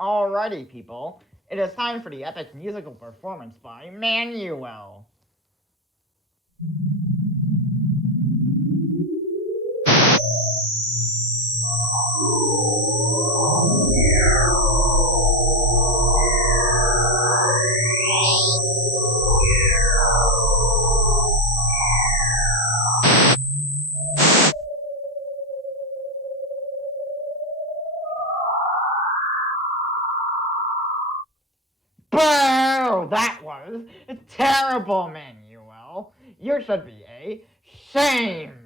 Alrighty, people. It is time for the epic musical performance by Manuel. Boo! That was terrible, Manuel. You should be ashamed.